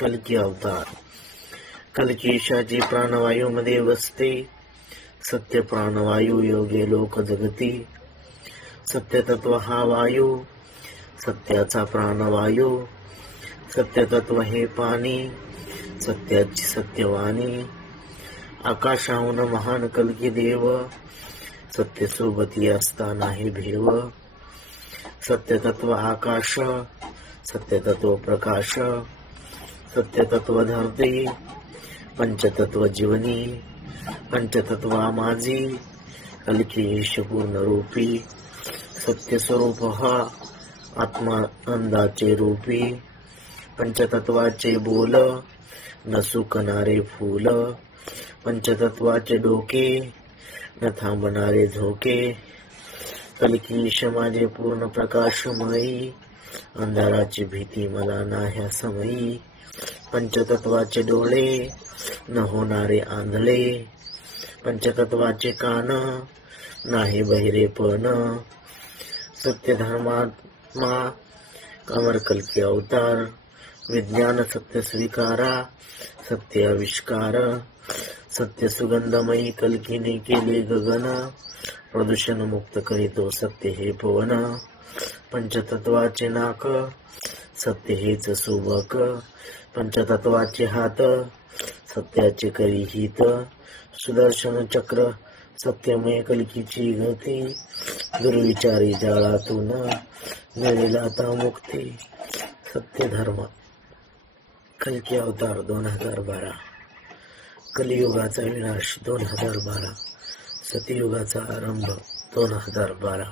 कल्की अवतार. कल्कीशाची प्राणवायूमध्ये वसते. सत्य प्राणवायू योगे लोक जगती. सत्यतत्व हा वायू, सत्याचा प्राणवायू. सत्यतत्व हे पाणी, सत्याची सत्यवाणी. आकाशाहून महान कल्की देव, सत्य सोबती असताना हे भेव. सत्यतत्व आकाश, सत्यतत्व प्रकाश. सत्यतत्व धरती, पंचतत्व जीवनी. पंचतत्वा माझी, कल्की ईश पूर्ण रूपी. सत्य स्वरूप हा आत्मानंदाचे रूपी. पंचतत्वाचे बोल, न सुकणारे फूल. पंचतत्वाचे डोके, न थांबणारे झोके. कल्कीश माझे पूर्ण प्रकाशमयी, अंधाराची भीती मला नाह्या समयी. पंचतत्वाचे डोळे, न होणारे आंधळे. पंचतत्वाचे कान, नाही बहिरेपण. सत्य धर्मात्मा अमर कल्की अवतार. विज्ञान सत्य स्वीकारा, सत्य आविष्कार. सत्य सुगंधमयी कल्कीने केले गगन. प्रदूषण मुक्त करीतो सत्य हे पवन. पंचतत्वाचे नाक, सत्य हेच सुबक. पंचतत्वाचे हात, सत्याचे करी हित. सुदर्शन चक्र, सत्यमय कल्कीची गती. दुर्विचारी जाळातून मिळेल आता मुक्ती. सत्य धर्म कल्की अवतार 2012. कलियुगाचा विनाश 2012. सतयुगाचा आरंभ 2012.